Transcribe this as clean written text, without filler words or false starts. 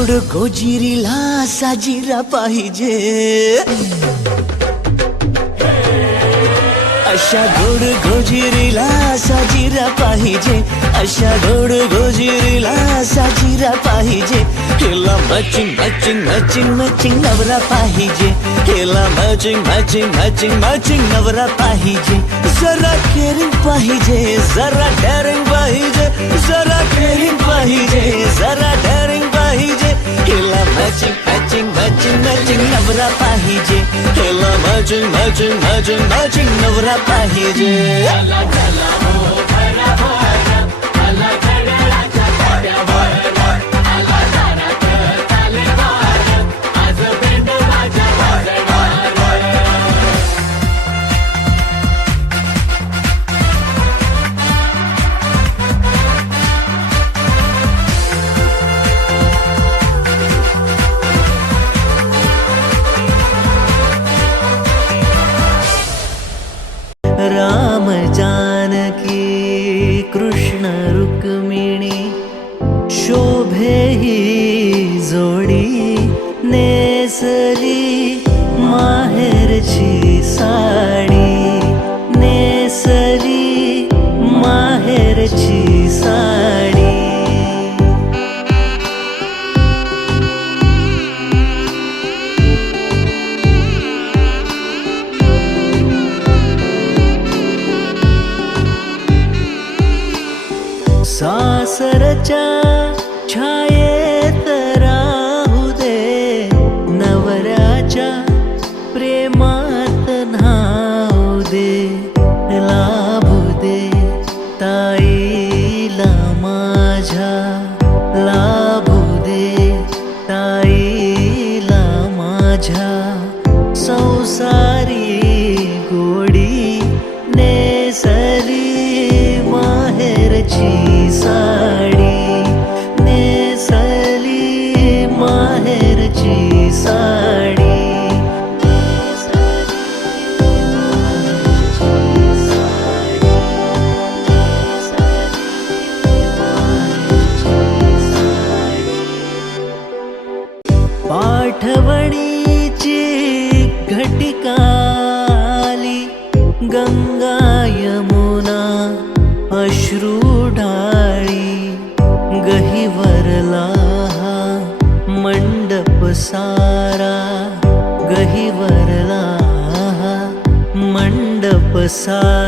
गोड गोजिरीला साजीरा पाहिजे, अशा गोड गोजिरीला साजीरा पाहिजे, अशा गोड गोजिरीला साजीरा पाहिजे. हिला मॅचिंग मॅचिंग मॅचिंग मॅचिंग नवरा पाहिजे, हिला मॅचिंग मॅचिंग मॅचिंग मॅचिंग नवरा पाहिजे. जरा केअरिंग पाहिजे, जरा डेअरिंग पाहिजे, जरा केअरिंग पाहिजे, जरा डेअरिंग पाहिजे. हिला मॅचिंग मॅचिंग मॅचिंग मॅचिंग नवरा पाहिजे, हिला मॅचिंग मॅचिंग मॅचिंग मॅचिंग नवरा पाहिजे. राम जानकी कृष्ण रुक्मिणी शोभे ही जोडी, नेसली माहेरची साडी, नेसली माहेरची साडी. सासरच्या छायेत राहू दे, नवऱ्याच्या प्रेमात न्हाऊ दे. लाभू दे ताईला माझ्या, लाभू दे ताईला माझ्या. संसारी गोडी नेसली माहेरची साडी, नेसली माहेरची साडी. पाठवणीची घटिका आली, गंगा यमुना अश्रू ढाळी. गहिवरला मंडप सारा, गहिवरला मंडप सारा.